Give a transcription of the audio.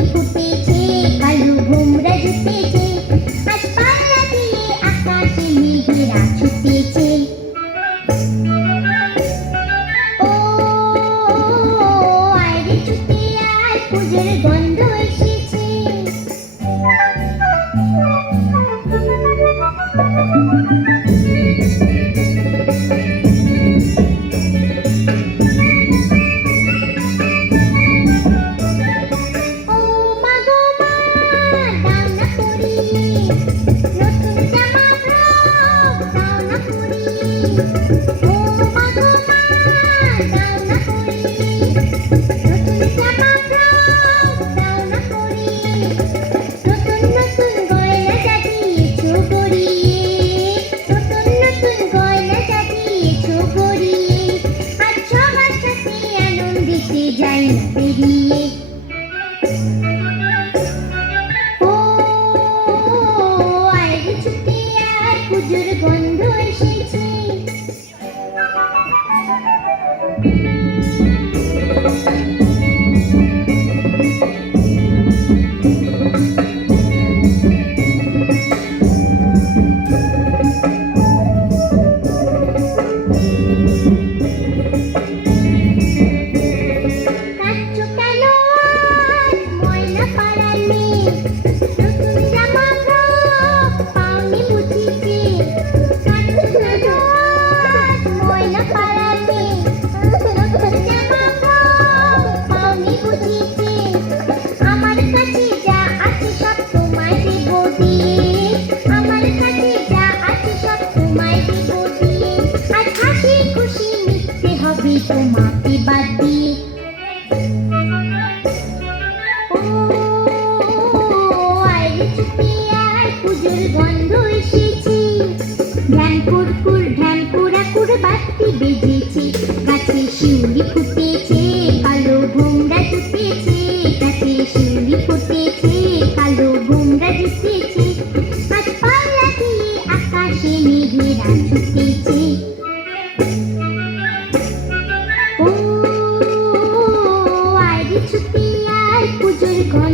শিউলি ফুটেছে, কালো ভোমরা জুটেছে, আজ পাল্লা দিয়ে আকাশে মেঘেরা ছুটেছে। ও আয় রে ছুটে আয়, পুজোর গন্ধ এসেছে। ও মা গো মা, দাও না পরিয়ে নতুন জামা ফ্রক, দাও না পরিয়ে। ও মা গো মা, দাও না পরিয়ে নতুন জামা ফ্রক, দাও না পরিয়ে। নতুন নতুন গয়না সাজিয়েছো গড়িয়ে, নতুন নতুন গয়না সাজিয়েছো গড়িয়ে, আজ সবার সাথে আনন্দিতে যাই না পেরিয়ে। ও আয় রে ছুটে আয়, পুজোর গন্ধ এসেছে। কাঁদছো কেন আজ ময়না পাড়ার মেয়ে, নতুন জামা ফ্রক পাওনি বুঝিতে। কাঁদছো কেন আজ ময়না পাড়ার মেয়ে, নতুন জামা ফ্রক পাওনি বুঝিতে। আমার কাছে যা আছে সব তোমায় দেব দিয়ে, আমার কাছে যা আছে সব তোমায় দেব দিয়ে, আজ হাসি খুশি মিশতে হবে তোমাকে বাদ দিয়ে। ও আয় রে ছুটে আয়, পুজোর গন্ধ এসেছে। ঢ্যান কুরকুর ঢ্যান কুড়াকুর বাতি বেজেছে, গাছে শিউলি ফুটেছে, কালো ভোমরা জুটেছে, গাছে শিউলি ফুটেছে, কালো ভোমরা জুটেছে, আজ পাল্লা দিয়ে আকাশে মেঘেরা ছুটেছে। ও আয় রে ছুটে আয়, পুজোর গন্ধ